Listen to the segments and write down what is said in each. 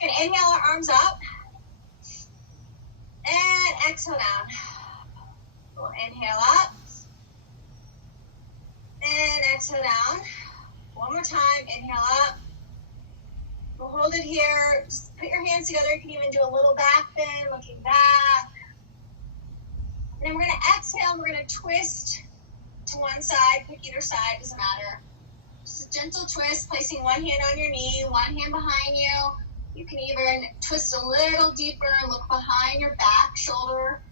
We're gonna inhale our arms up and exhale down. We'll inhale up and exhale down. One more time, inhale up. We'll hold it here. Just put your hands together. You can even do a little back bend, looking back. And then we're going to exhale. We're going to twist to one side, pick either side, doesn't matter. Just a gentle twist, placing one hand on your knee, one hand behind you. You can even twist a little deeper and look behind your back shoulder.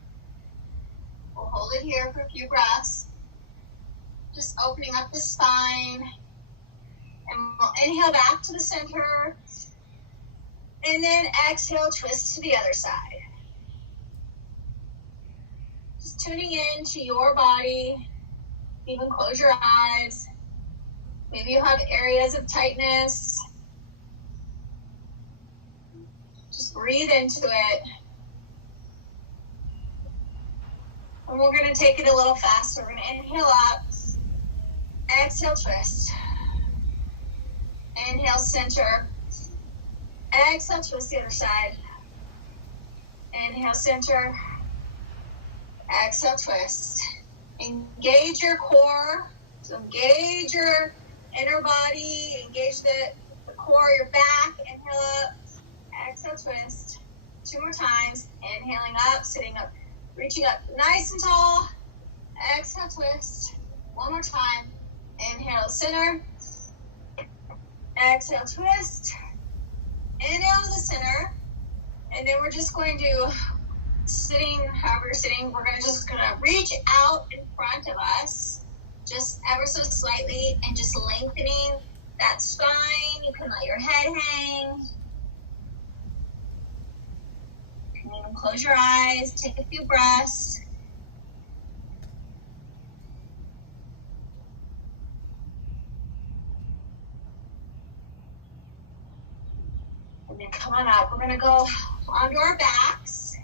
We'll hold it here for a few breaths. Just opening up the spine. And we'll inhale back to the center. And then exhale, twist to the other side. Just tuning in to your body. Even close your eyes. Maybe you have areas of tightness. Just breathe into it. And we're going to take it a little faster. We're going to inhale up. Exhale, twist. Inhale, center. Exhale, twist the other side. Inhale, center. Exhale, twist. Engage your core. So engage your inner body. Engage the core, your back. Inhale up. Exhale, twist. 2 more times. Inhaling up, sitting up, reaching up nice and tall. Exhale, twist. 1 more time. Inhale, center. Exhale, twist. Inhale to the center. And then we're just going to, sitting, however you're sitting, we're just going to reach out in front of us, just ever so slightly, and just lengthening that spine. You can let your head hang. You can even close your eyes, take a few breaths. And then come on up. We're going to go onto our backs.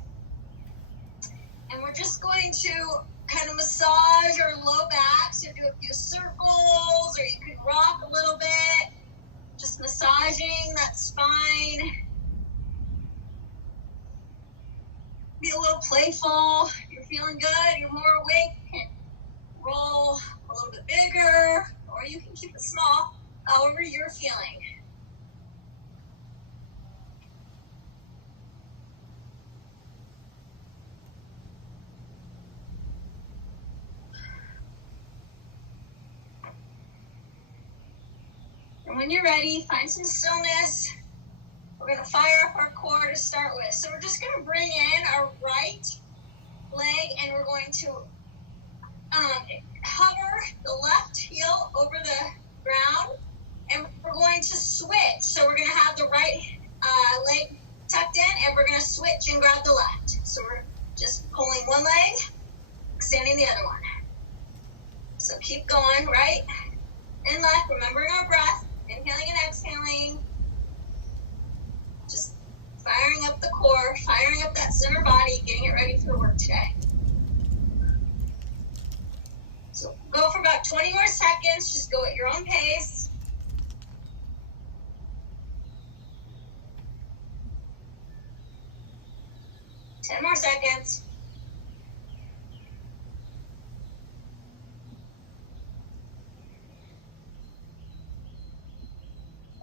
And we're just going to kind of massage our low back. So do a few circles, or you can rock a little bit. Just massaging that spine. Be a little playful. You're feeling good. You're more awake. You can roll a little bit bigger, or you can keep it small, however you're feeling. And when you're ready, find some stillness. We're going to fire up our core to start with. So we're just going to bring in our right leg, and we're going to hover the left heel over the ground, and we're going to switch. So we're going to have the right leg tucked in, and we're going to switch and grab the left. So we're just pulling one leg, extending the other one. So keep going, right and left, remembering our breath, inhaling and exhaling. Just firing up the core, firing up that center body, getting it ready for the work today. So go for about 20 more seconds. Just go at your own pace. Ten more seconds.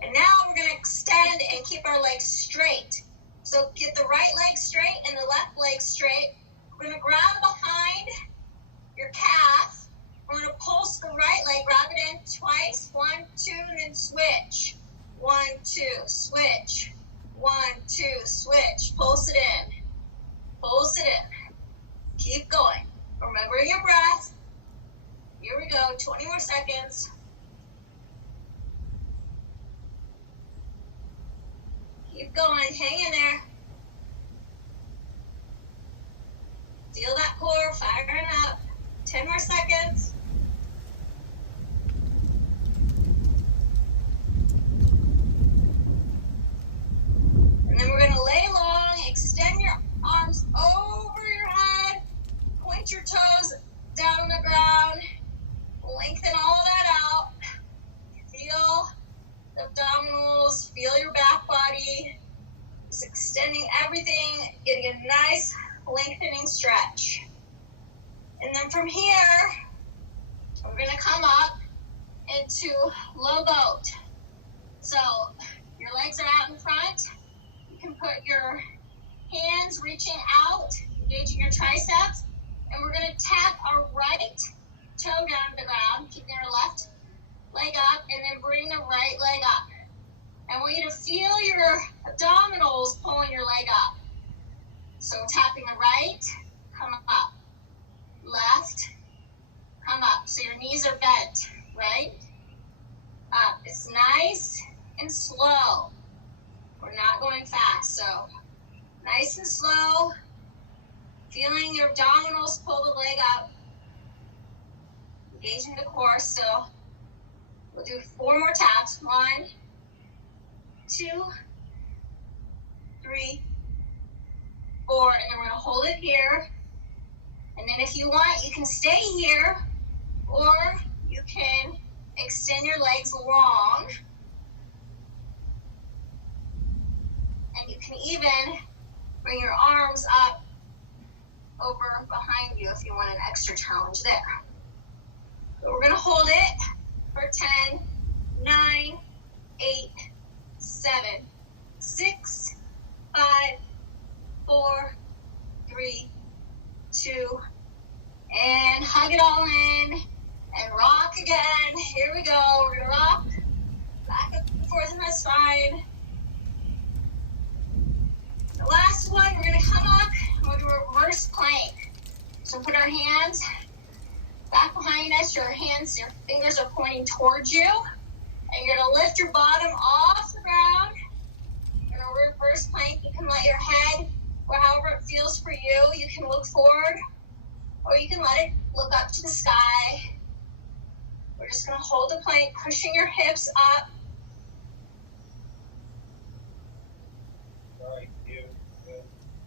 And now we're going to extend and keep our legs straight. So get the right leg straight and the left leg straight. We're going to grab behind your calf. We're going to pulse the right leg, grab it in twice. 1, 2, and then switch. 1, 2, switch. 1, 2, switch. Pulse it in. Pulse it in. Keep going. Remember your breath. Here we go. 20 more seconds. Keep going. Hang in there. Feel that core firing up. 10 more seconds. And then we're going to lay long. Extend your arms over your head. Point your toes down on the ground. Lengthen all of that out. Feel the abdominals. Feel your back body. a nice lengthening stretch. And then from here, we're gonna come up into low boat. So your legs are out in front. You can put your hands reaching out, engaging your triceps, and we're gonna tap our right toe down to the ground, keeping our left leg up, and then bring the right leg up. I want you to feel your abdominals pulling your leg up. So tapping the right, come up. Left, come up. So your knees are bent, right? Up. It's nice and slow. We're not going fast. So nice and slow. Feeling your abdominals pull the leg up. Engaging the core. So we'll do 4 more taps. 1, 2, 3, 4. And then we're going to hold it here. And then if you want, you can stay here, or you can extend your legs long. And you can even bring your arms up over behind you if you want an extra challenge there. But we're going to hold it for 10, 9, 8, 7, 6, 5, 4, 3, 2, and hug it all in and rock again. Here we go. We're going to rock back and forth in my spine. The last one, we're going to come up and we'll do a reverse plank. So put our hands back behind us. Your fingers are pointing towards you. And you're going to lift your bottom off the ground. In a reverse plank, you can let your head, or however it feels for you, you can look forward, or you can let it look up to the sky. We're just going to hold the plank, pushing your hips up.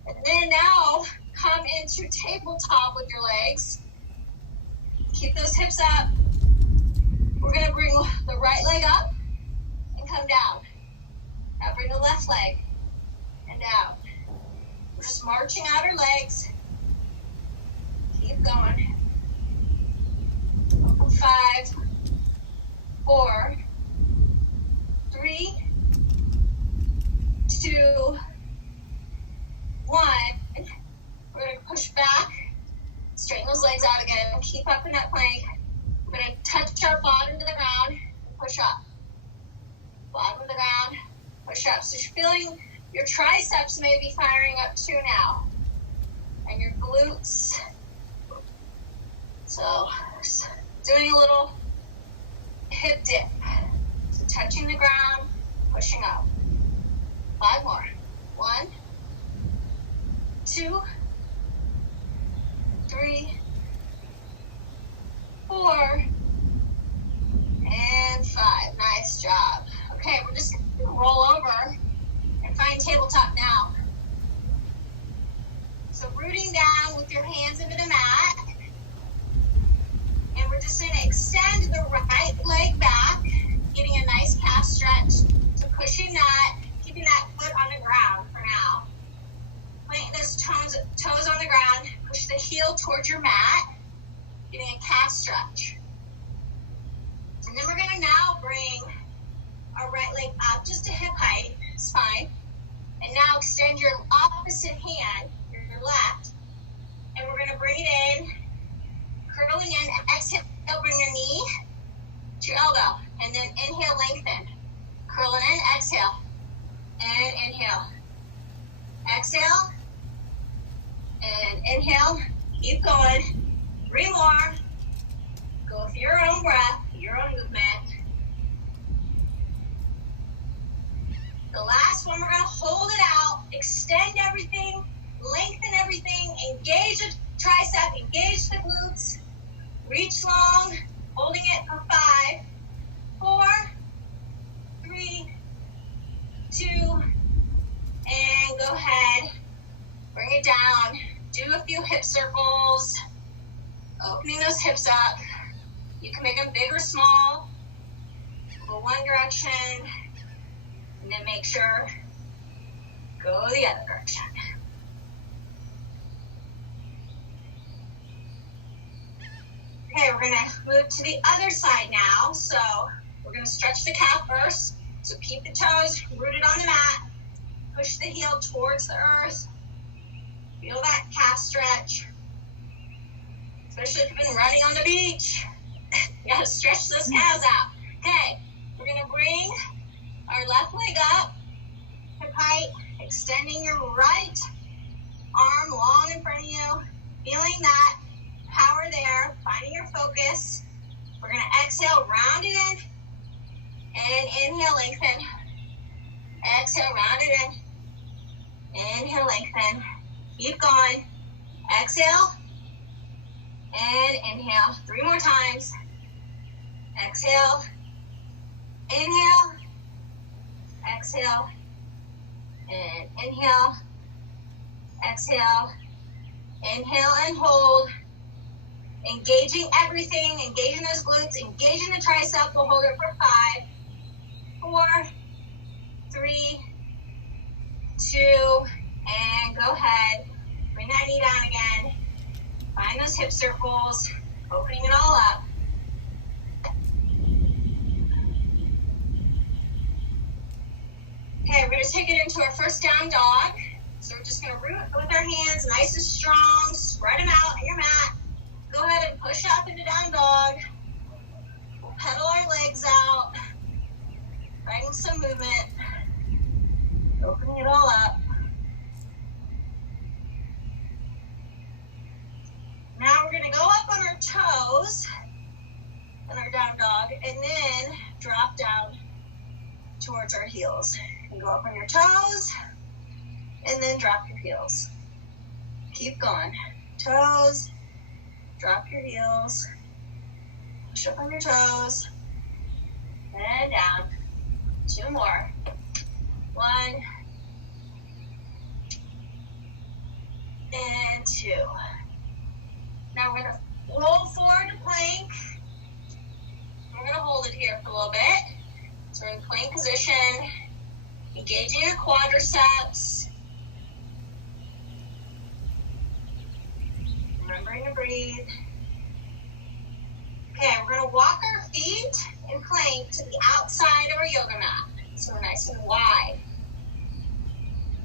And then now, come into tabletop with your legs. Keep those hips up. We're going to bring the right leg up and come down. Now bring the left leg and down. We're just marching out our legs. Keep going. 5, 4, 3, 2, 1. We're going to push back. Straighten those legs out again. Keep up in that plank. We're going to touch our bottom to the ground and push up. Bottom of the ground, push up. So you're feeling your triceps may be firing up too now. And your glutes. So doing a little hip dip. So touching the ground, pushing up. 5 more. 1, 2, 3, 4, and 5. Nice job. Okay, we're just going to roll over and find tabletop now. So rooting down with your hands into the mat. And we're just going to extend the right leg back, getting a nice calf stretch. So pushing that, keeping that foot on the ground for now. Planting those toes on the ground. Push the heel towards your mat, getting a calf stretch. And then we're going to now bring our right leg up just to hip height, spine. And now extend your opposite hand, your left. And we're going to bring it in, curling in. Exhale, bring your knee to your elbow. And then inhale, lengthen. Curl it in, exhale. And inhale. Exhale. And inhale. Keep going. 3 more. Go with your own breath, your own movement. The last one, we're going to hold it out, extend everything, lengthen everything, engage the tricep, engage the glutes, reach long, holding it for 5, 4, 3, 2, and go ahead, bring it down, do a few hip circles, opening those hips up. You can make them big or small, go one direction, and then make sure go the other direction. We're gonna move to the other side now. So we're gonna stretch the calf first. So keep the toes rooted on the mat. Push the heel towards the earth. Feel that calf stretch. Especially if you've been running on the beach. You gotta stretch those calves out. Okay, we're gonna bring our left leg up, hip height, extending your right arm long in front of you. Feeling that power there, finding your focus. We're gonna exhale, round it in, and inhale, lengthen. Exhale, round it in. Inhale, lengthen. Keep going. Exhale, and inhale. 3 more times. Exhale, inhale, exhale, and inhale, exhale, inhale and hold. Engaging everything, engaging those glutes, engaging the tricep. We'll hold it for 5, 4, 3, 2, and go ahead. Bring that knee down again. Find those hip circles, opening it all up. Okay, we're gonna take it into our first down dog. So we're just gonna root with our hands, nice and strong, spread them out on your mat. Go ahead and push up into down dog. We'll pedal our legs out, finding some movement, opening it all up. Now we're gonna go up on our toes in our down dog and then drop down towards our heels. And go up on your toes and then drop your heels. Keep going. Toes, drop your heels, push up on your toes, and down. 2 more. 1, and 2. Now we're gonna roll forward to plank. We're gonna hold it here for a little bit. So we're in plank position, engaging your quadriceps. Remembering to breathe. Okay, we're gonna walk our feet in plank to the outside of our yoga mat. So we're nice and wide.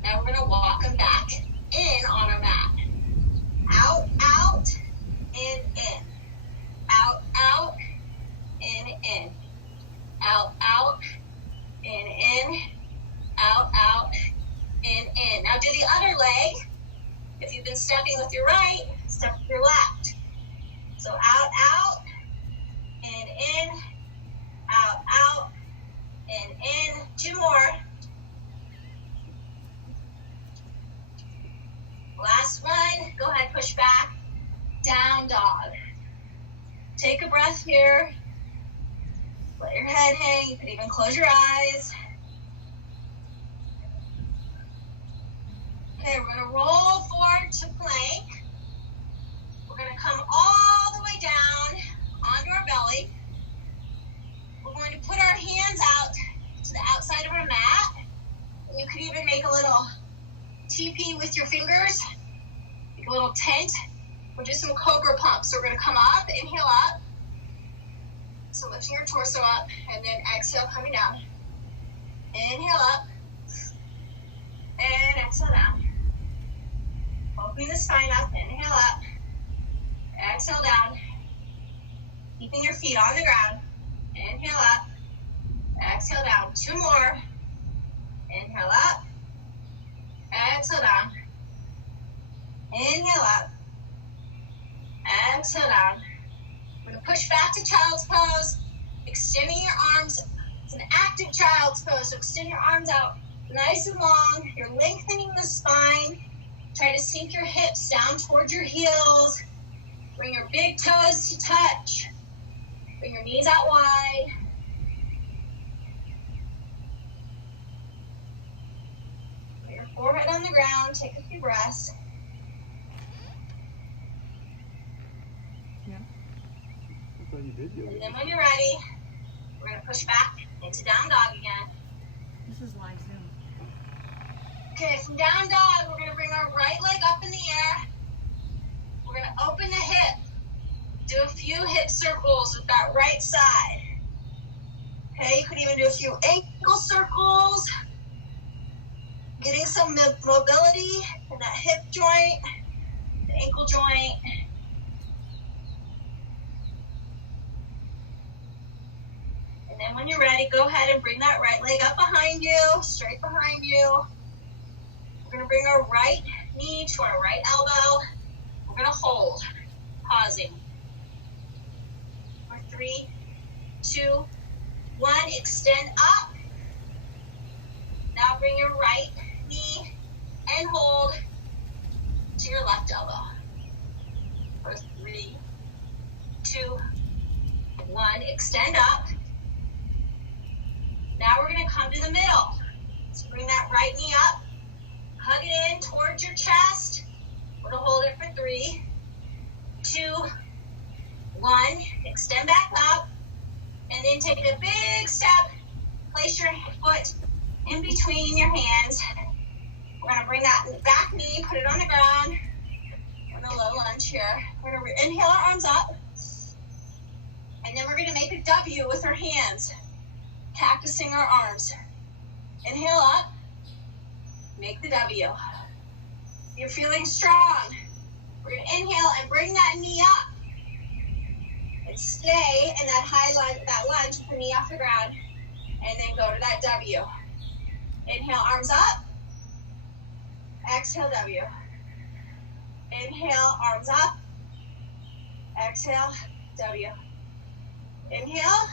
Now we're gonna walk them back in on our mat. Out, out, in, in. Out, out, in. Out, out, in. Out, out, in. Now do the other leg. If you've been stepping with your right, step with your left. So out, out, in, out, out, in. 2 more. Last one. Go ahead, push back. Down dog. Take a breath here. Let your head hang. You could even close your eyes. Okay, we're going to roll forward to plank. We're going to come all the way down onto our belly. We're going to put our hands out to the outside of our mat. And you could even make a little TP with your fingers, make a little tent. We'll do some cobra pumps. So we're going to come up, inhale up. So lifting your torso up, and then exhale, coming down. Inhale up, and exhale down. Opening the spine up, inhale up, exhale down. Keeping your feet on the ground. Inhale up, exhale down. 2 more. Inhale up, exhale down. Inhale up, exhale down. We're going to push back to child's pose, extending your arms. It's an active child's pose, so extend your arms out nice and long. You're lengthening the spine. Try to sink your hips down towards your heels. Bring your big toes to touch. Bring your knees out wide. Put your forehead on the ground. Take a few breaths. And then when you're ready, we're going to push back into down dog again. This is live Zoom. Okay, from down dog, we're going to bring our right leg up in the air. We're going to open the hip Do a few hip circles with that right side. Okay, you could even do a few ankle circles. Getting some mobility in that hip joint, the ankle joint. And then when you're ready, go ahead and bring that right leg up behind you, straight behind you. We're going to bring our right knee to our right elbow. We're going to hold, pausing. For 3, 2, 1, extend up. Now bring your right knee and hold to your left elbow. For 3, 2, 1, extend up. Now we're going to come to the middle. So bring that right knee up, hug it in towards your chest. We're going to hold it for 3, 2, 1, extend back up, and then take a big step. Place your foot in between your hands. We're going to bring that back knee, put it on the ground. We're in a low lunge here. We're going to inhale our arms up, and then we're going to make a W with our hands, cactusing our arms. Inhale up, make the W. You're feeling strong. We're going to inhale and bring that knee up. And stay in that high lunge, that lunge with the knee off the ground. And then go to that W. Inhale, arms up. Exhale, W. Inhale, arms up. Exhale, W. Inhale.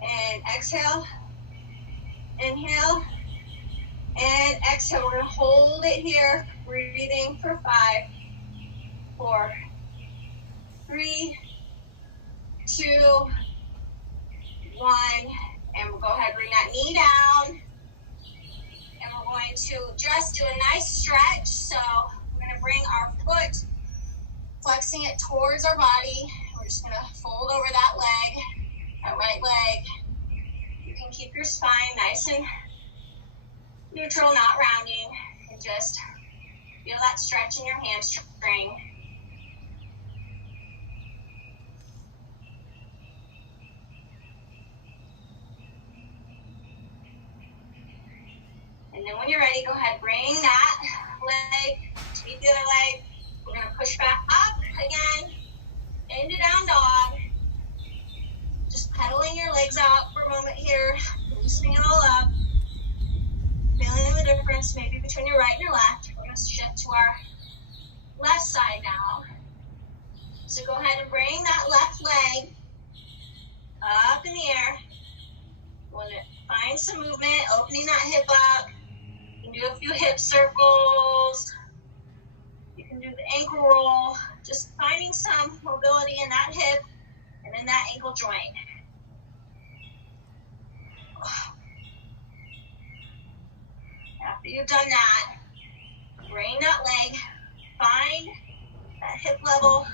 And exhale. Inhale. And exhale. We're going to hold it here. Breathing for 5, 4, 3, 2, 1. And we'll go ahead and bring that knee down. And we're going to just do a nice stretch. So we're going to bring our foot, flexing it towards our body. We're just going to fold over that leg, that right leg. You can keep your spine nice and neutral, not rounding. And just feel that stretch in your hamstring. And then when you're ready, go ahead, bring that leg to meet the other leg. We're going to push back up again into down dog. Just pedaling your legs out for a moment here, loosening it all up. Feeling the difference maybe between your right and your left. We're going to shift to our left side now. So go ahead and bring that left leg up in the air. You want to find some movement, opening that hip up. You can do a few hip circles. You can do the ankle roll. Just finding some mobility in that hip and in that ankle joint. After you've done that, bring that leg, find that hip level.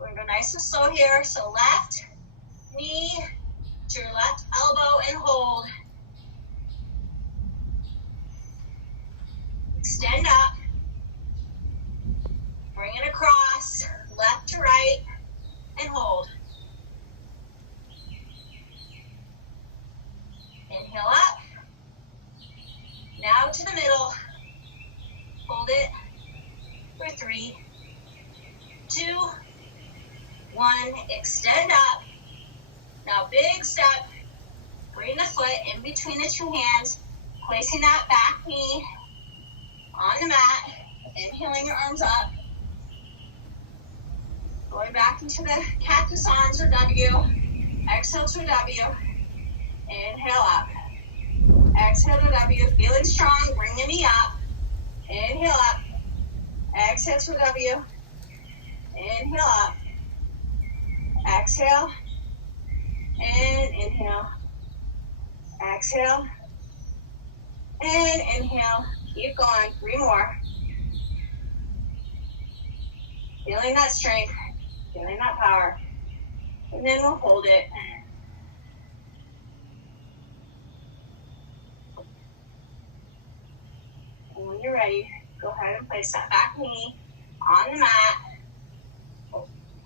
We're going to go nice and slow here. So left knee to your left elbow and hold. Extend up. Bring it across, left to right, and hold. Inhale up. Now to the middle. Hold it for 3, 2, 1. Extend up. Now big step. Bring the foot in between the two hands. Placing that back knee on the mat. Inhaling your arms up. Going back into the cactus arms or W. Exhale to a W. Inhale up. Exhale to W. Feeling strong. Bring the knee up. Inhale up. Exhale to a W. Inhale up. Exhale. And inhale. Exhale. And inhale. Keep going. 3 more. Feeling that strength. Feeling that power. And then we'll hold it. And when you're ready, go ahead and place that back knee on the mat.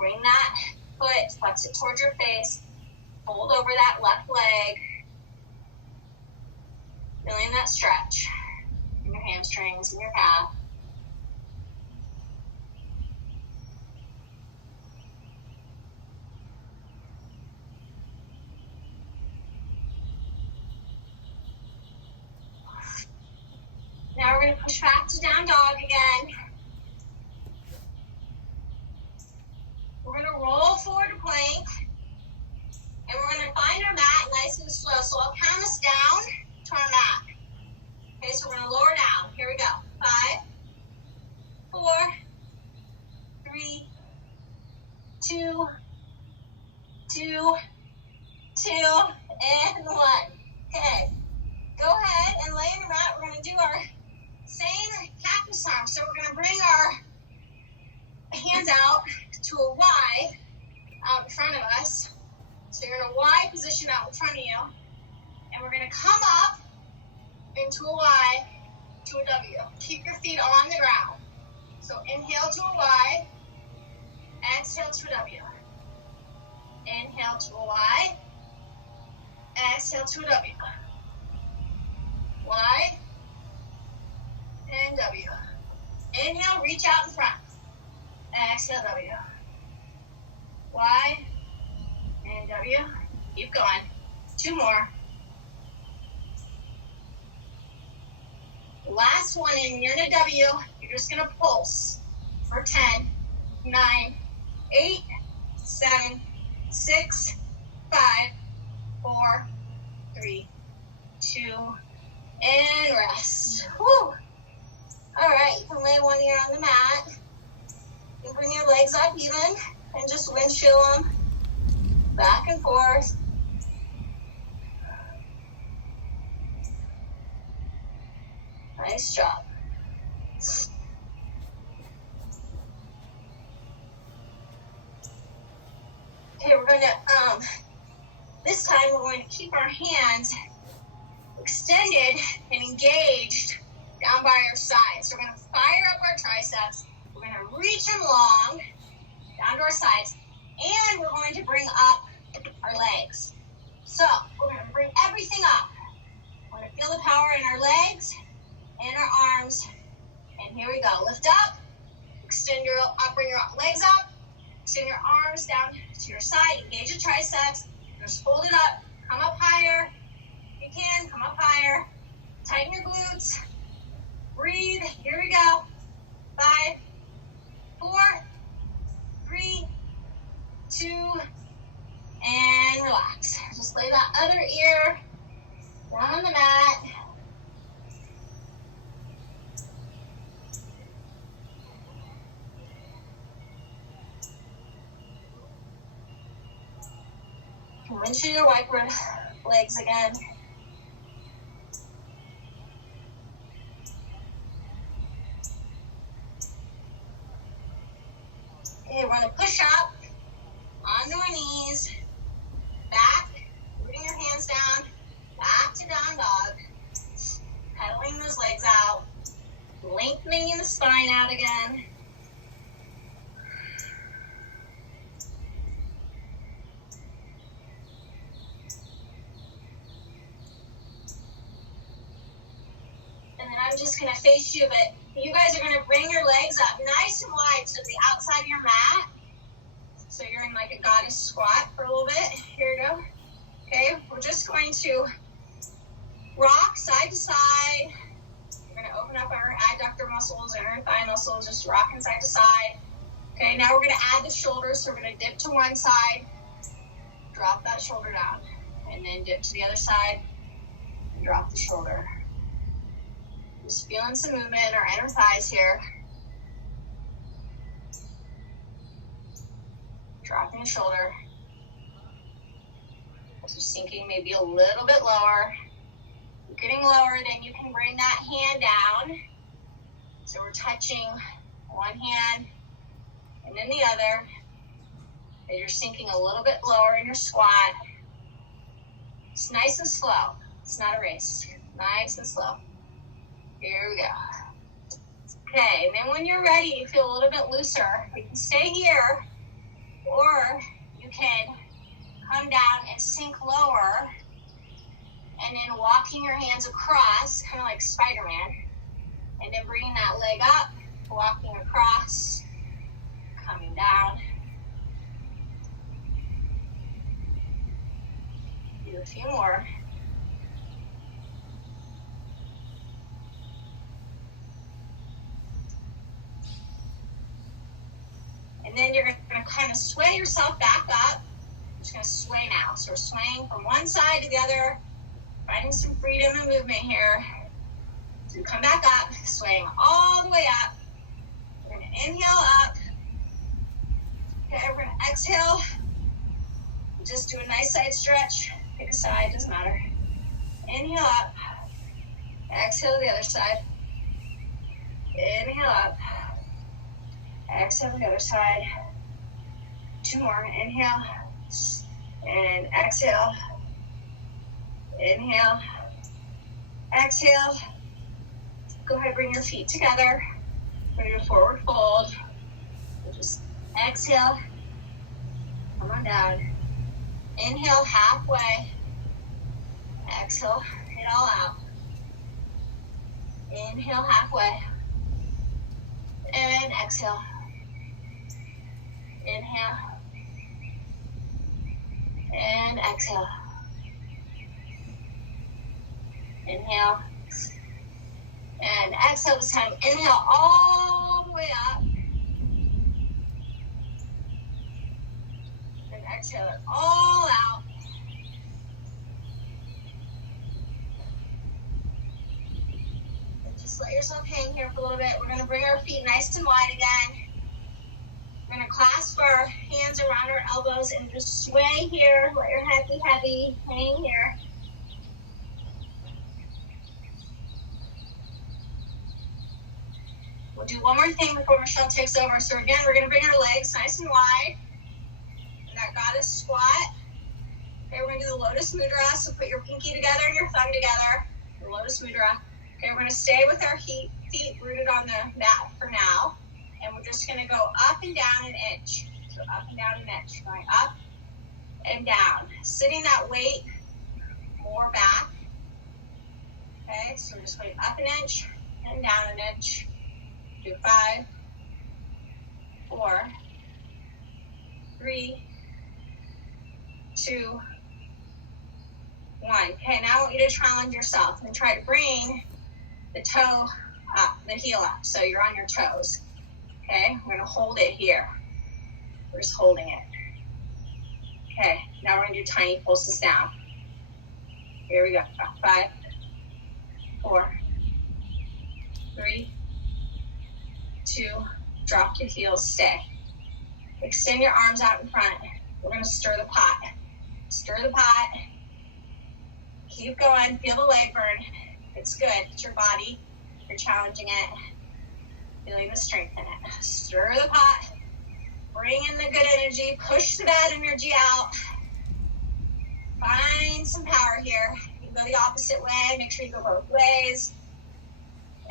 bring that foot, flex it towards your face, fold over that left leg, feeling that stretch in your hamstrings and your calf. Now we're going to push back to down dog again. We're going to roll forward to plank. And we're going to find our mat nice and slow. So I'll count us down to our mat. Okay, so we're going to lower down. Here we go. 5, 4, 3, 2, 2, 2, and 1. Okay. Go ahead and lay on your mat. We're going to do our same cactus arm. So we're going to bring our hands out to a Y out in front of us. So you're in a Y position out in front of you. And we're going to come up into a Y to a W. Keep your feet on the ground. So inhale to a Y. Exhale to a W. Inhale to a Y. Exhale to a W. Y. And W. Inhale, reach out in front. Exhale, W. Y. And W. Keep going. 2 more. Last one in, you're in a W. You're just going to pulse for 10, 9, 8, 7, 6, 5, 4, 3, 2, and rest. Whew. All right, you can lay one ear on the mat. You can bring your legs up even and just windshield them back and forth. Nice job. Okay, we're going to, this time we're going to keep our hands extended and engaged down by our sides. So we're going to fire up our triceps. We're going to reach them long down to our sides. And we're going to bring up our legs. So we're going to bring everything up. We're going to feel the power in our legs and our arms. And here we go. Lift up. Extend your bring your legs up. Extend your arms down to your side. Engage your triceps. Just fold it up. Come up higher. If you can, come up higher. Tighten your glutes. Breathe. Here we go. 5, 4, 3, 2, and relax. Just lay that other ear down on the mat. Windshield your whiteboard legs again. Okay, we're going to push up onto our knees, back, rooting your hands down, back to down dog, pedaling those legs out, lengthening the spine out again. And then I'm just going to face you, but you guys are going to bring your legs up nice and wide to the outside of your mat. So you're in like a goddess squat for a little bit. Here we go. Okay, we're just going to rock side to side. We're going to open up our adductor muscles and our thigh muscles, just rocking side to side. Okay, now we're going to add the shoulders. So we're going to dip to one side, drop that shoulder down, and then dip to the other side, and drop the shoulder. Just feeling some movement in our inner thighs here. Dropping the shoulder. Just sinking maybe a little bit lower. Getting lower, then you can bring that hand down. So we're touching one hand and then the other. And you're sinking a little bit lower in your squat. It's nice and slow. It's not a race. Nice and slow. Here we go. Okay, and then when you're ready, you feel a little bit looser. You can stay here, Or you can come down and sink lower, and then walking your hands across, kind of like Spider-Man, and then bringing that leg up, walking across, coming down. Do a few more. And then you're going to kind of sway yourself back up. You're just going to sway now. So we're swaying from one side to the other, finding some freedom and movement here. So we come back up, swaying all the way up. We're going to inhale up. Okay, we're going to exhale. Just do a nice side stretch. Pick a side, doesn't matter. Inhale up. Exhale to the other side. Inhale up. Exhale to the other side. Two more. Inhale. And exhale. Inhale. Exhale. Go ahead, bring your feet together. Bring your forward fold. Just exhale. Come on down. Inhale halfway. Exhale it all out. Inhale halfway. And exhale. Inhale. And exhale. Inhale. And exhale this time. Inhale all the way up. And exhale it all out. And just let yourself hang here for a little bit. We're going to bring our feet nice and wide again. We're going to clasp our hands around our elbows and just sway here. Let your head be heavy. Hang here. We'll do one more thing before Michelle takes over. So again, we're going to bring our legs nice and wide. And that goddess squat. Okay, we're going to do the lotus mudra. So put your pinky together and your thumb together. The lotus mudra. Okay, we're going to stay with our feet rooted on the mat for now. And we're just going to go up and down an inch. So up and down an inch. Going up and down. Sitting that weight more back. Okay, so we're just going up an inch and down an inch. Do 5, 4, 3, 2, 1. Okay, now I want you to challenge yourself and try to bring the toe up, the heel up, so you're on your toes. Okay, we're going to hold it here. We're just holding it. Okay, now we're going to do tiny pulses down. Here we go. 5, 4, 3, 2, drop your heels, stay. Extend your arms out in front. We're going to stir the pot. Stir the pot. Keep going. Feel the leg burn. It's good. It's your body. You're challenging it. Feeling the strength in it. Stir the pot. Bring in the good energy. Push the bad energy out. Find some power here. You can go the opposite way. Make sure you go both ways.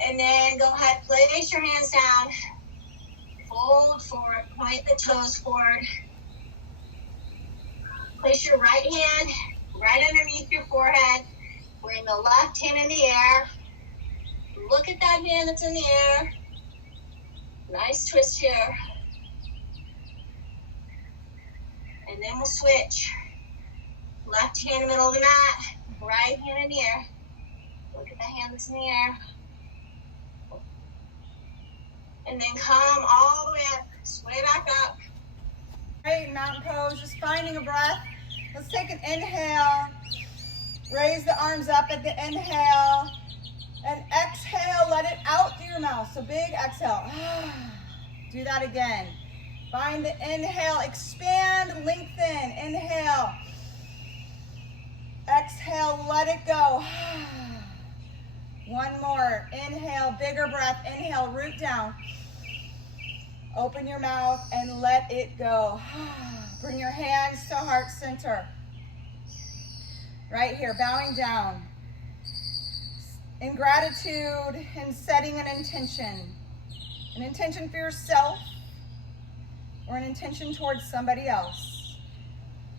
And then go ahead, place your hands down, fold forward, point the toes forward. Place your right hand right underneath your forehead. Bring the left hand in the air. Look at that hand that's in the air. Nice twist here. And then we'll switch. Left hand in the middle of the mat, right hand in the air. Look at the hand that's in the air. And then come all the way up, sway back up. Great, mountain pose, just finding a breath. Let's take an inhale. Raise the arms up at the inhale. And exhale, let it out through your mouth. So big exhale. Do that again. Find the inhale, expand, lengthen. Inhale. Exhale, let it go. One more. Inhale, bigger breath. Inhale, root down. Open your mouth and let it go. Bring your hands to heart center. Right here, bowing down. In gratitude and setting an intention. An intention for yourself, or an intention towards somebody else.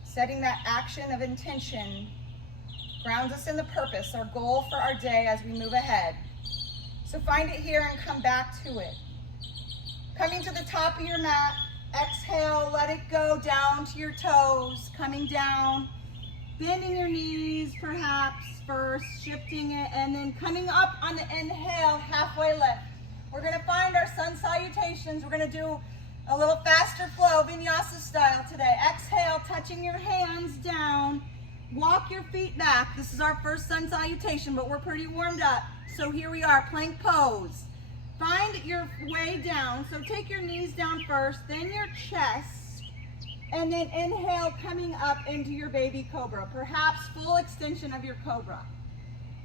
Setting that action of intention grounds us in the purpose, our goal for our day as we move ahead. So find it here and come back to it. Coming to the top of your mat, exhale, let it go down to your toes, coming down, bending your knees perhaps first, shifting it, and then coming up on the inhale, halfway lift. We're gonna find our sun salutations. We're gonna do a little faster flow, Vinyasa style today. Exhale, touching your hands down. Walk your feet back. This is our first sun salutation, but we're pretty warmed up. So here we are, plank pose. Find your way down. So take your knees down first, then your chest, and then inhale, coming up into your baby cobra, perhaps full extension of your cobra.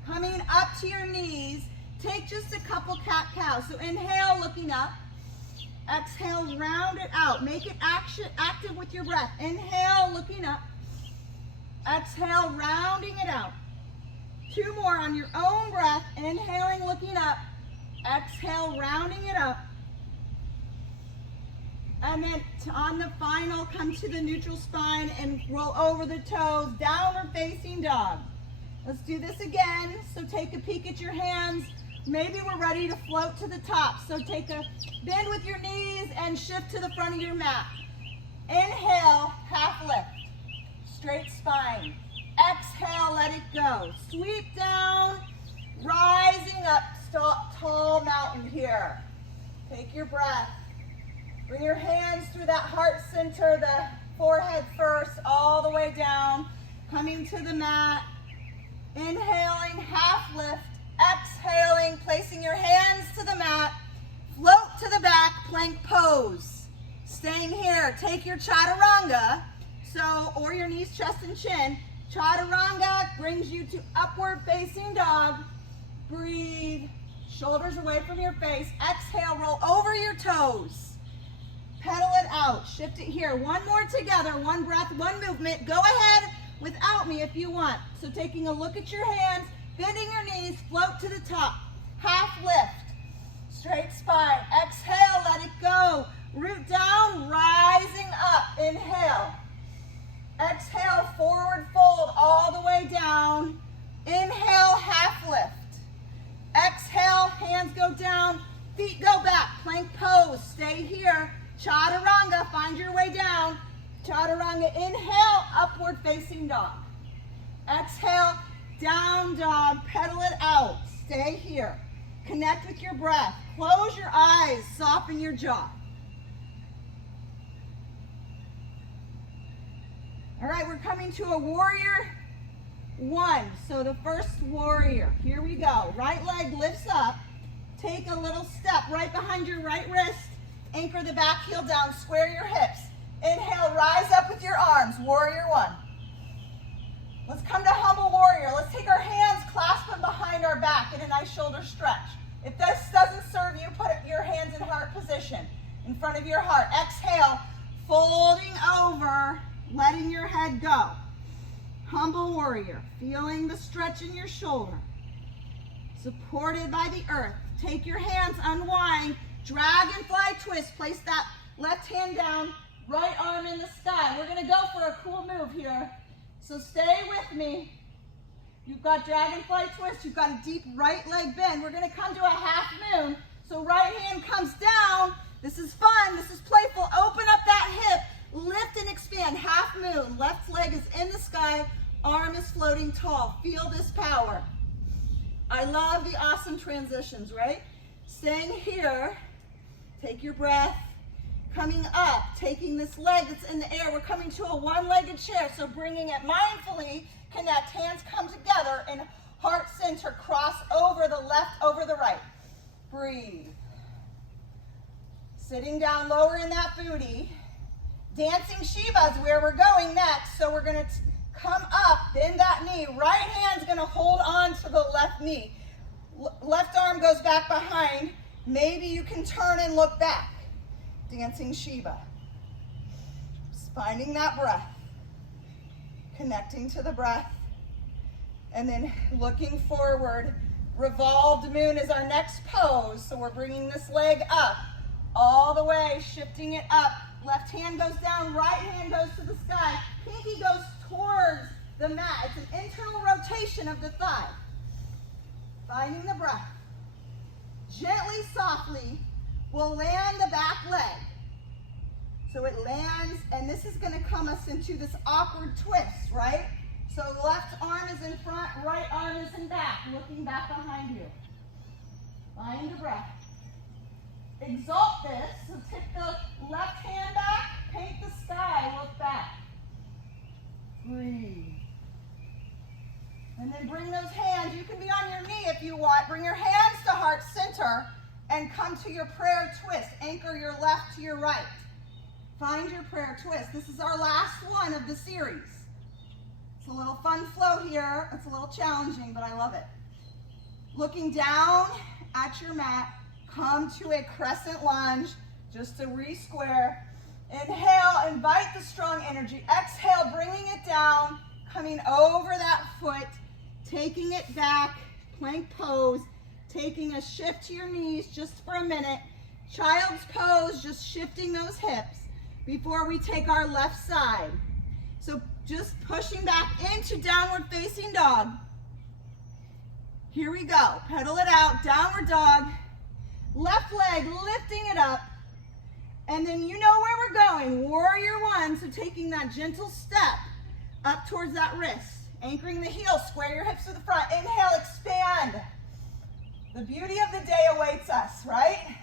Coming up to your knees, take just a couple cat-cows. So inhale, looking up. Exhale, round it out. Make it active with your breath. Inhale, looking up. Exhale, rounding it out. 2 more on your own breath. Inhaling, looking up. Exhale, rounding it up. And then on the final, come to the neutral spine and roll over the toes, downward facing dog. Let's do this again. So take a peek at your hands. Maybe we're ready to float to the top. So take a bend with your knees and shift to the front of your mat. Inhale, half lift, straight spine. Exhale, let it go. Sweep down, rising up, tall mountain here. Take your breath. Bring your hands through that heart center, the forehead first, all the way down. Coming to the mat. Inhaling, half lift. Exhaling, placing your hands to the mat. Float to the back, plank pose. Staying here, take your chaturanga, or your knees, chest, and chin. Chaturanga brings you to upward facing dog. Breathe, shoulders away from your face. Exhale, roll over your toes. Pedal it out, shift it here. One more together, one breath, one movement. Go ahead without me if you want. So taking a look at your hands, bending your knees, float to the top. Half lift, straight spine. Exhale, let it go. Root down, rising up. Inhale. Exhale, forward fold all the way down. Inhale, half lift. Exhale, hands go down, feet go back. Plank pose, stay here. Chaturanga, find your way down. Chaturanga, inhale, upward facing dog. Exhale, down dog, pedal it out. Stay here. Connect with your breath. Close your eyes, soften your jaw. All right, we're coming to a warrior 1. So the first warrior, here we go. Right leg lifts up. Take a little step right behind your right wrist. Anchor the back heel down, square your hips. Inhale, rise up with your arms, warrior 1. Let's come to humble warrior. Let's take our hands, clasp them behind our back in a nice shoulder stretch. If this doesn't serve you, put your hands in heart position in front of your heart. Exhale, folding over, letting your head go. Humble warrior, feeling the stretch in your shoulder. Supported by the earth. Take your hands, unwind, dragonfly twist. Place that left hand down, right arm in the sky. We're gonna go for a cool move here. So stay with me. You've got dragonfly twist, you've got a deep right leg bend. We're gonna come to a half moon. So right hand comes down. This is fun, this is playful. Open up that hip, lift and expand, half moon. Left leg is in the sky, arm is floating tall. Feel this power. I love the awesome transitions, right? Staying here, take your breath. Coming up, taking this leg that's in the air, we're coming to a one-legged chair. So bringing it mindfully, connect, hands come together and heart center, cross over the left, over the right. Breathe. Sitting down, lowering that booty. Dancing Shiva is where we're going next. So we're gonna come up, bend that knee. Right hand's gonna hold on to the left knee. Left arm goes back behind. Maybe you can turn and look back. Dancing Shiva. Just finding that breath. Connecting to the breath. And then looking forward. Revolved moon is our next pose. So we're bringing this leg up all the way, shifting it up. Left hand goes down, right hand goes to the sky. Pinky goes towards the mat. It's an internal rotation of the thigh. Finding the breath. Gently, softly, we'll land the back leg. So it lands, and this is going to come us into this awkward twist, right? So left arm is in front, right arm is in back, looking back behind you. Find the breath. Exalt this, so take the left hand back, paint the sky, look back. Breathe. And then bring those hands, you can be on your knee if you want, bring your hands to heart center and come to your prayer twist. Anchor your left to your right. Find your prayer twist. This is our last one of the series. It's a little fun flow here. It's a little challenging, but I love it. Looking down at your mat, come to a crescent lunge, just to re-square. Inhale, invite the strong energy. Exhale, bringing it down, coming over that foot, taking it back, plank pose, taking a shift to your knees just for a minute. Child's pose, just shifting those hips before we take our left side. So just pushing back into downward facing dog. Here we go. Pedal it out, downward dog. Left leg, lifting it up. And then you know where we're going. Warrior one, so taking that gentle step up towards that wrist. Anchoring the heel, square your hips to the front. Inhale, expand. The beauty of the day awaits us, right?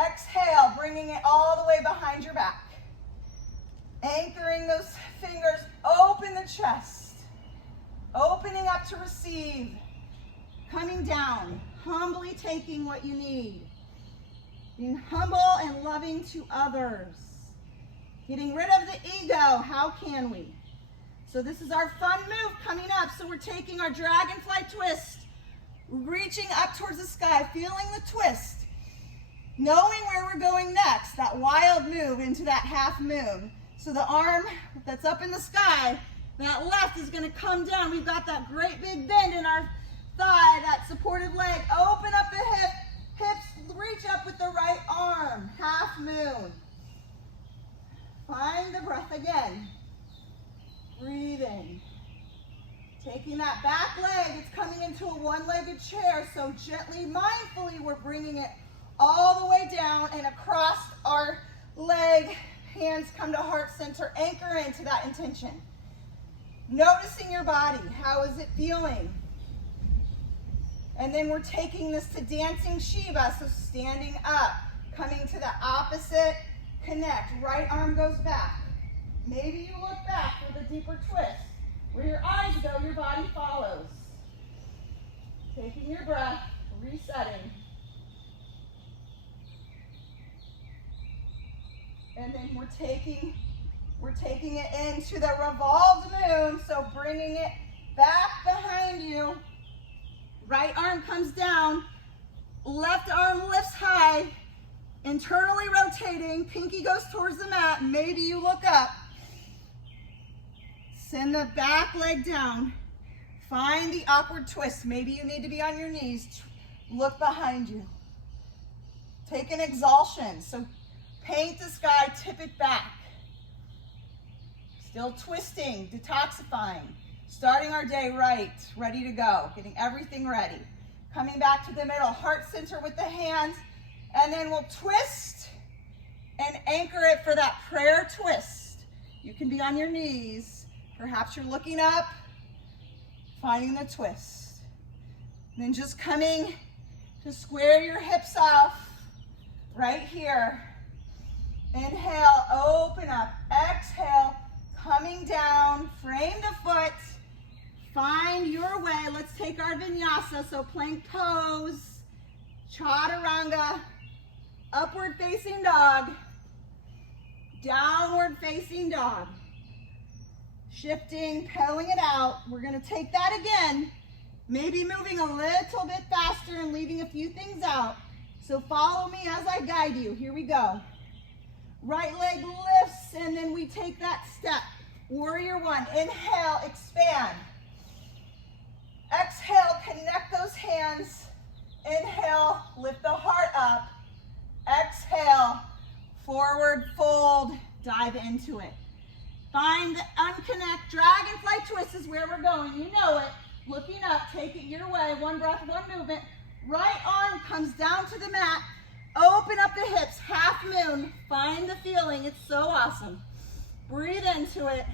Exhale, bringing it all the way behind your back. Anchoring those fingers, open the chest. Opening up to receive. Coming down, humbly taking what you need. Being humble and loving to others. Getting rid of the ego, how can we? So this is our fun move coming up. So we're taking our dragonfly twist, reaching up towards the sky, feeling the twist, knowing where we're going next, that wild move into that half moon. So the arm that's up in the sky, that left is going to come down. We've got that great big bend in our thigh, that supported leg. Open up the hips, reach up with the right arm, half moon. Find the breath again. Breathing. Taking that back leg, it's coming into a one-legged chair, so gently, mindfully, we're bringing it all the way down and across our leg. Hands come to heart center, anchor into that intention. Noticing your body, how is it feeling? And then we're taking this to dancing Shiva, so standing up, coming to the opposite, connect. Right arm goes back. Maybe you look back with a deeper twist. Where your eyes go, your body follows. Taking your breath, resetting. And then we're taking it into the revolved moon, so bringing it back behind you. Right arm comes down, left arm lifts high, internally rotating, pinky goes towards the mat, maybe you look up. Send the back leg down. Find the awkward twist. Maybe you need to be on your knees. Look behind you. Take an exhalation. So paint the sky, tip it back. Still twisting, detoxifying. Starting our day right, ready to go. Getting everything ready. Coming back to the middle, heart center with the hands. And then we'll twist and anchor it for that prayer twist. You can be on your knees. Perhaps you're looking up, finding the twist. And then just coming to square your hips off right here. Inhale, open up. Exhale, coming down, frame the foot. Find your way. Let's take our vinyasa. So plank pose, chaturanga, upward facing dog, downward facing dog. Shifting, pedaling it out. We're going to take that again. Maybe moving a little bit faster and leaving a few things out. So follow me as I guide you. Here we go. Right leg lifts, and then we take that step. Warrior one. Inhale, expand. Exhale, connect those hands. Inhale, lift the heart up. Exhale, forward fold. Dive into it. Find the unconnect. Dragonfly twist is where we're going. You know it. Looking up, take it your way. One breath, one movement. Right arm comes down to the mat. Open up the hips, half moon. Find the feeling. It's so awesome. Breathe into it.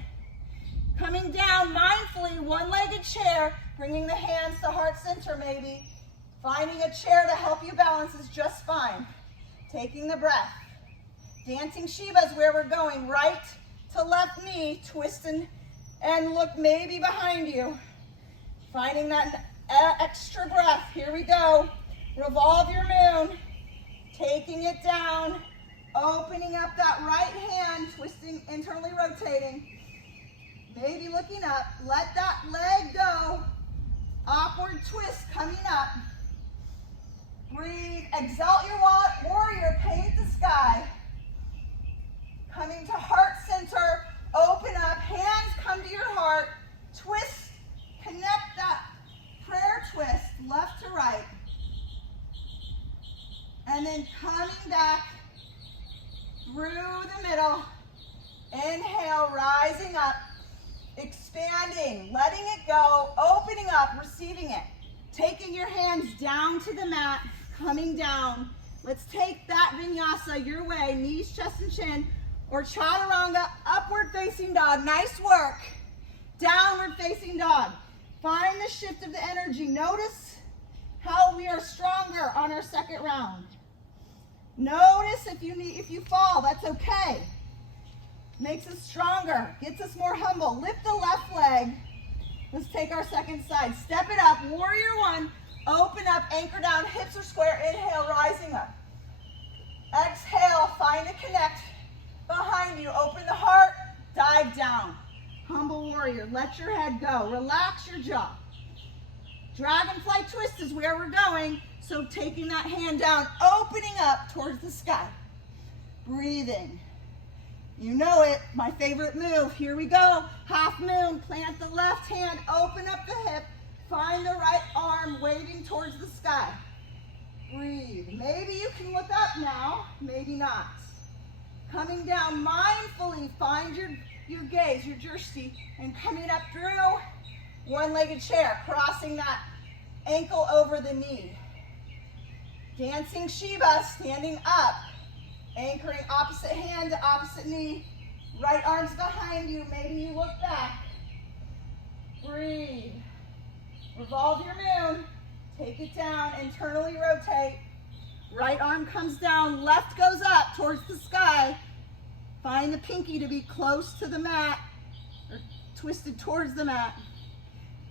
Coming down mindfully, one-legged chair, bringing the hands to heart center maybe. Finding a chair to help you balance is just fine. Taking the breath. Dancing Shiva is where we're going. Right to left knee, twist and look maybe behind you. Finding that extra breath. Here we go. Revolve your moon. Taking it down. Opening up that right hand, twisting, internally rotating. Maybe looking up. Let that leg go. Awkward twist coming up. Breathe. Exalt your warrior. Paint the sky. Coming to heart center. Open up. Hands come to your heart. Twist. Connect that prayer twist. Left to right. And then coming back through the middle. Inhale. Rising up. Expanding, letting it go, opening up, receiving it. Taking your hands down to the mat, coming down. Let's take that vinyasa your way, knees, chest, and chin, or chaturanga, upward facing dog. Nice work. Downward facing dog. Find the shift of the energy. Notice how we are stronger on our second round. Notice if you fall, that's okay. Makes us stronger, gets us more humble. Lift the left leg. Let's take our second side. Step it up, warrior one. Open up, anchor down, hips are square. Inhale, rising up. Exhale, find a connect behind you. Open the heart, dive down. Humble warrior, let your head go. Relax your jaw. Dragonfly twist is where we're going. So taking that hand down, opening up towards the sky. Breathing. You know it, my favorite move. Here we go. Half moon, plant the left hand, open up the hip, find the right arm waving towards the sky. Breathe. Maybe you can look up now, maybe not. Coming down mindfully, find your gaze, your drishti, and coming up through one-legged chair, crossing that ankle over the knee. Dancing Shiva, standing up. Anchoring opposite hand to opposite knee. Right arm's behind you. Maybe you look back. Breathe. Revolve your moon. Take it down. Internally rotate. Right arm comes down. Left goes up towards the sky. Find the pinky to be close to the mat. Or twisted towards the mat.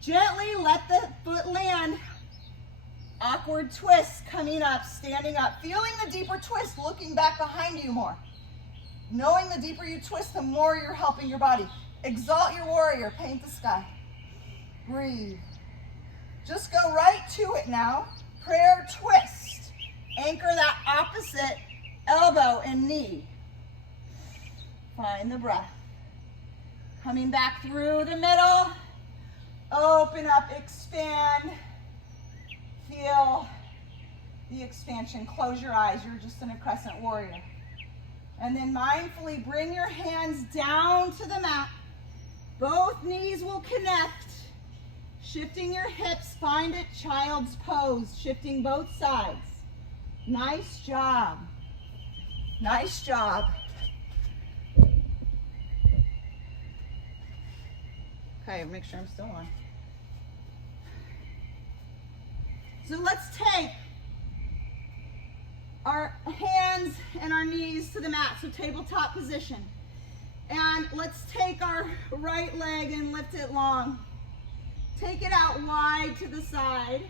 Gently let the foot land. Awkward twist, coming up, standing up, feeling the deeper twist, looking back behind you more. Knowing the deeper you twist, the more you're helping your body. Exalt your warrior, paint the sky. Breathe. Just go right to it now. Prayer twist. Anchor that opposite elbow and knee. Find the breath. Coming back through the middle. Open up, expand. Feel the expansion. Close your eyes. You're just in a crescent warrior. And then mindfully bring your hands down to the mat. Both knees will connect. Shifting your hips. Find it, child's pose. Shifting both sides. Nice job. Nice job. Okay, make sure I'm still on. So let's take our hands and our knees to the mat, so tabletop position. And let's take our right leg and lift it long. Take it out wide to the side,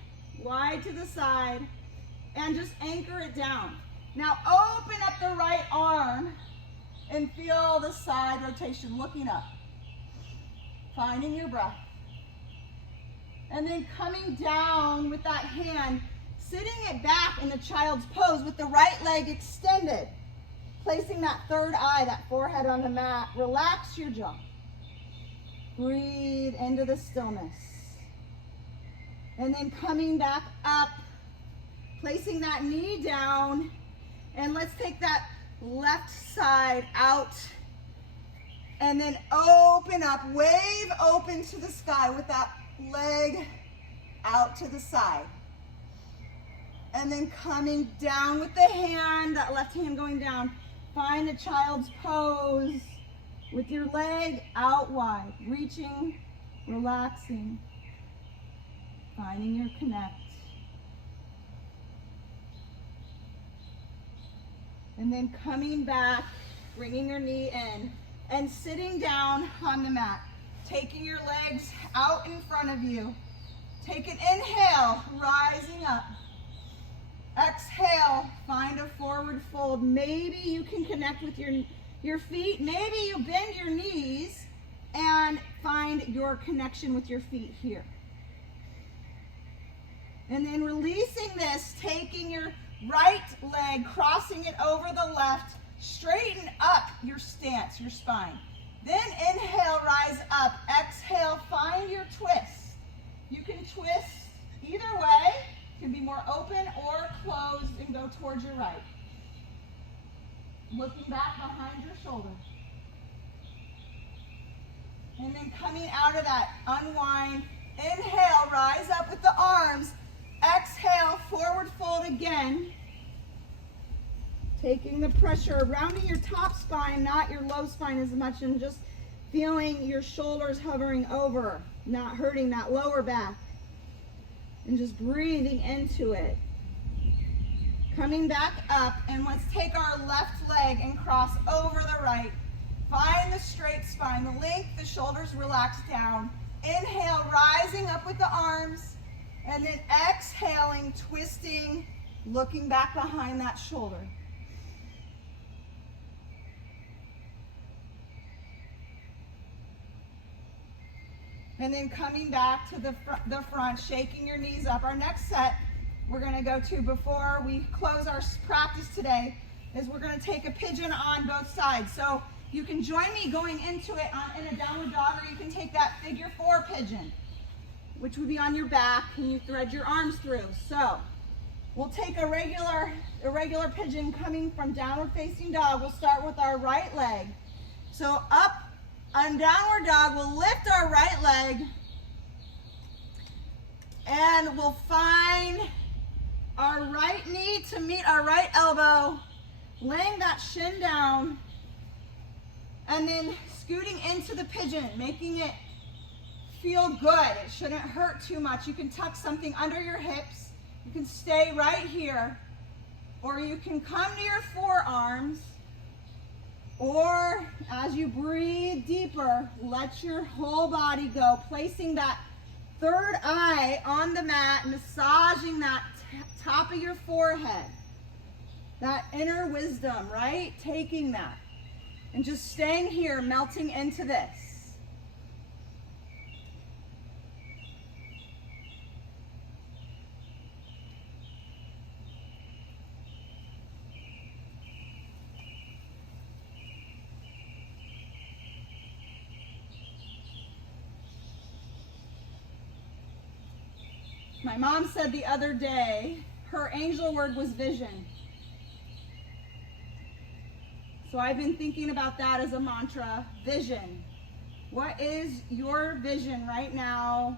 and just anchor it down. Now open up the right arm and feel the side rotation, looking up. Finding your breath. And then coming down with that hand, sitting it back in the child's pose with the right leg extended. Placing that third eye, that forehead on the mat. Relax your jaw. Breathe into the stillness. And then coming back up, placing that knee down. And let's take that left side out And then open up, wave open to the sky with that leg out to the side. And then coming down with the hand, that left hand going down. Find a child's pose with your leg out wide, reaching, relaxing, finding your connect. And then coming back, bringing your knee in and sitting down on the mat, taking your legs out in front of you. Take an inhale, rising up. Exhale, find a forward fold. Maybe you can connect with your feet. Maybe you bend your knees and find your connection with your feet here. And then releasing this, taking your right leg, crossing it over the left, straighten up your stance, your spine. Then inhale, rise up. Exhale, find your twist. You can twist either way. It can be more open or closed and go towards your right. Looking back behind your shoulder. And then coming out of that, unwind. Inhale, rise up with the arms. Exhale, forward fold again. Taking the pressure, rounding your top spine, not your low spine as much, and just feeling your shoulders hovering over, not hurting that lower back. And just breathing into it. Coming back up, and let's take our left leg and cross over the right. Find the straight spine, the length, the shoulders relax down. Inhale, rising up with the arms, and then exhaling, twisting, looking back behind that shoulder. And then coming back to the front, shaking your knees up. Our next set we're going to go to before we close our practice today is we're going to take a pigeon on both sides. So you can join me going into it in a downward dog, or you can take that figure 4 pigeon, which would be on your back, and you thread your arms through. So we'll take a regular pigeon coming from downward facing dog. We'll start with our right leg. So up on downward dog, we'll lift our right leg and we'll find our right knee to meet our right elbow, laying that shin down, and then scooting into the pigeon, making it feel good. It shouldn't hurt too much. You can tuck something under your hips. You can stay right here, or you can come to your forearms, or as you breathe deeper, let your whole body go, placing that third eye on the mat, massaging that top of your forehead, that inner wisdom, right? Taking that and just staying here, melting into this. My mom said the other day, her angel word was vision. So I've been thinking about that as a mantra, vision. What is your vision right now?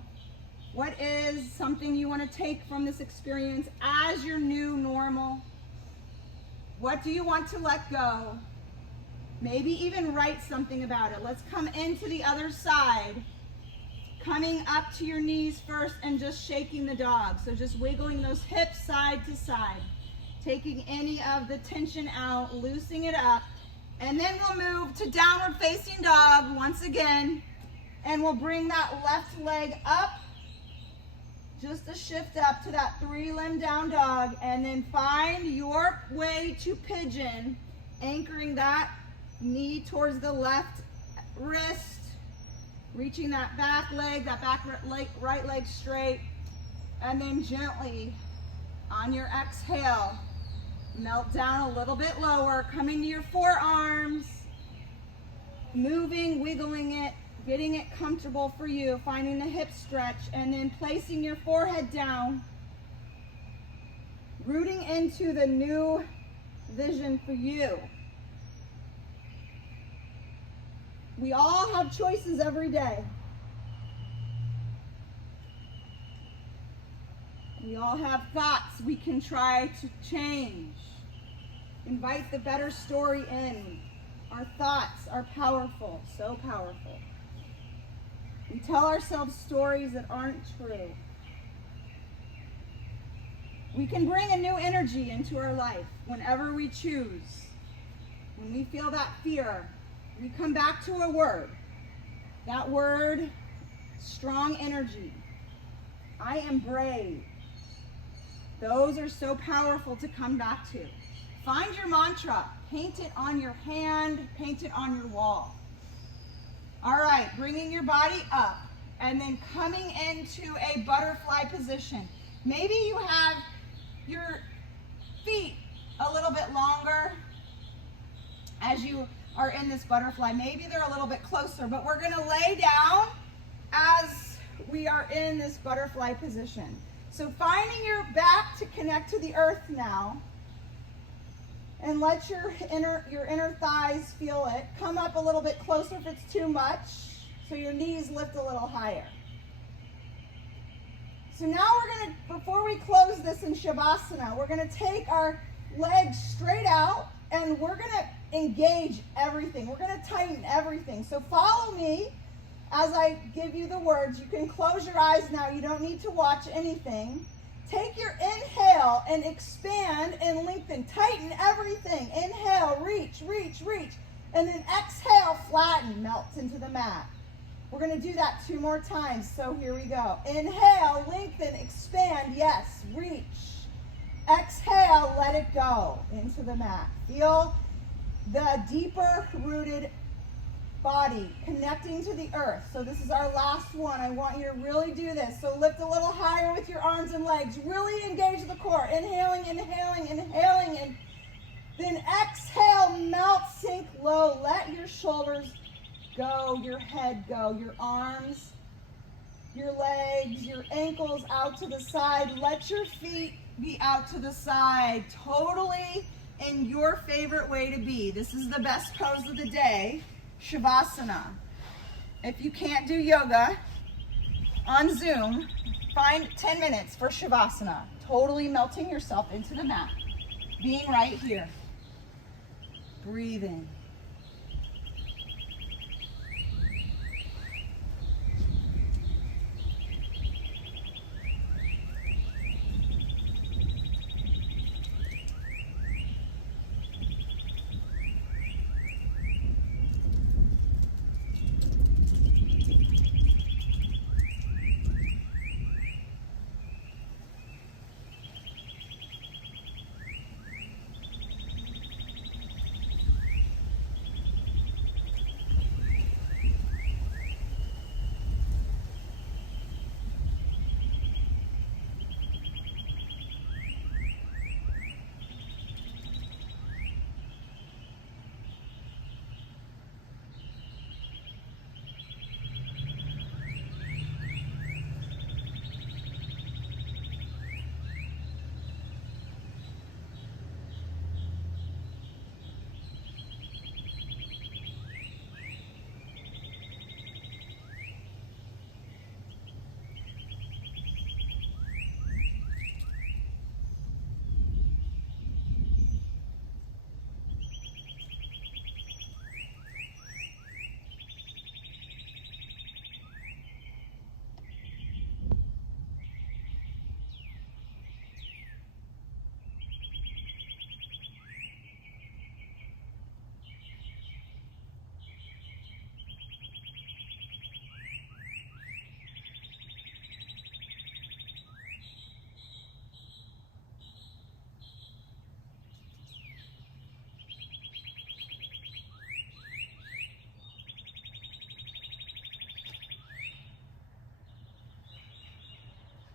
What is something you want to take from this experience as your new normal? What do you want to let go? Maybe even write something about it. Let's come into the other side. Coming up to your knees first and just shaking the dog. So just wiggling those hips side to side. Taking any of the tension out, loosening it up. And then we'll move to downward facing dog once again. And we'll bring that left leg up. Just a shift up to that 3-limb down dog. And then find your way to pigeon. Anchoring that knee towards the left wrist. Reaching that back leg, right leg straight, and then gently on your exhale, melt down a little bit lower, coming to your forearms, moving, wiggling it, getting it comfortable for you, finding the hip stretch, and then placing your forehead down, rooting into the new vision for you. We all have choices every day. We all have thoughts we can try to change. Invite the better story in. Our thoughts are powerful, so powerful. We tell ourselves stories that aren't true. We can bring a new energy into our life whenever we choose. When we feel that fear, we come back to a word. That word, strong energy. I am brave. Those are so powerful to come back to. Find your mantra. Paint it on your hand. Paint it on your wall. All right, bringing your body up and then coming into a butterfly position. Maybe you have your feet a little bit longer as you are in this butterfly. Maybe they're a little bit closer, but we're going to lay down as we are in this butterfly position. So finding your back to connect to the earth now, and let your inner thighs feel it. Come up a little bit closer if it's too much, so your knees lift a little higher. So now we're going to, before we close this in Shavasana, we're going to take our legs straight out, and we're going to engage everything. We're going to tighten everything. So follow me as I give you the words. You can close your eyes now. You don't need to watch anything. Take your inhale and expand and lengthen. Tighten everything. Inhale, reach, reach, reach. And then exhale, flatten, melt into the mat. We're going to do that 2 more times. So here we go. Inhale, lengthen, expand. Yes, reach. Exhale, let it go into the mat. Feel the deeper rooted body connecting to the earth. So this is our last one. I want you to really do this. So lift a little higher with your arms and legs. Really engage the core. Inhaling, inhaling, inhaling, and then exhale, melt, sink low. Let your shoulders go, your head go, your arms, your legs, your ankles out to the side. Let your feet be out to the side. Totally in your favorite way to be. This is the best pose of the day. Shavasana. If you can't do yoga on Zoom, find 10 minutes for Shavasana. Totally melting yourself into the mat. Being right here. Breathing.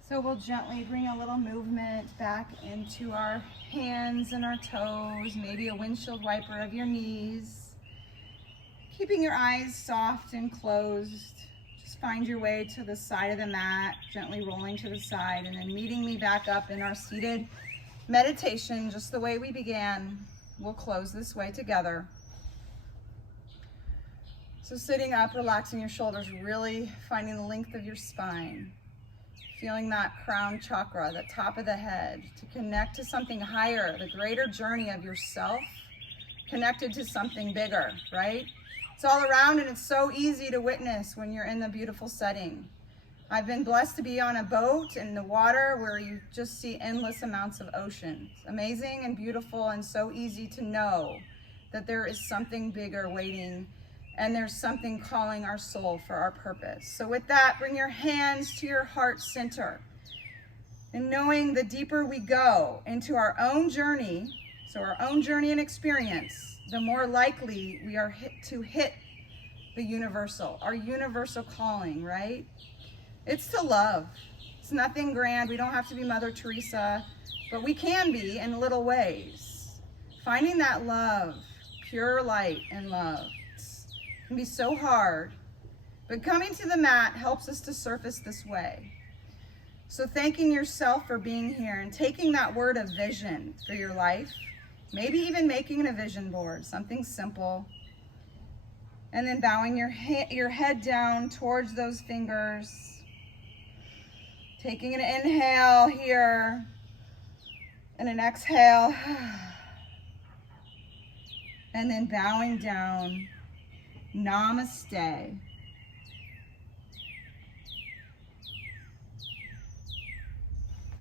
So we'll gently bring a little movement back into our hands and our toes, maybe a windshield wiper of your knees. Keeping your eyes soft and closed. Just find your way to the side of the mat, gently rolling to the side, and then meeting me back up in our seated meditation, just the way we began. We'll close this way together. So sitting up, relaxing your shoulders, really finding the length of your spine. Feeling that crown chakra, the top of the head, to connect to something higher, the greater journey of yourself, connected to something bigger, right? It's all around and it's so easy to witness when you're in the beautiful setting. I've been blessed to be on a boat in the water where you just see endless amounts of ocean. It's amazing and beautiful and so easy to know that there is something bigger waiting and there's something calling our soul for our purpose. So with that, bring your hands to your heart center. And knowing the deeper we go into our own journey, so our own journey and experience, the more likely we are to hit the universal, our universal calling, right? It's to love. It's nothing grand. We don't have to be Mother Teresa, but we can be in little ways. Finding that love, pure light and love, can be so hard, but coming to the mat helps us to surface this way. So thanking yourself for being here and taking that word of vision for your life, maybe even making a vision board, something simple, and then bowing your head down towards those fingers. Taking an inhale here and an exhale. And then bowing down. Namaste.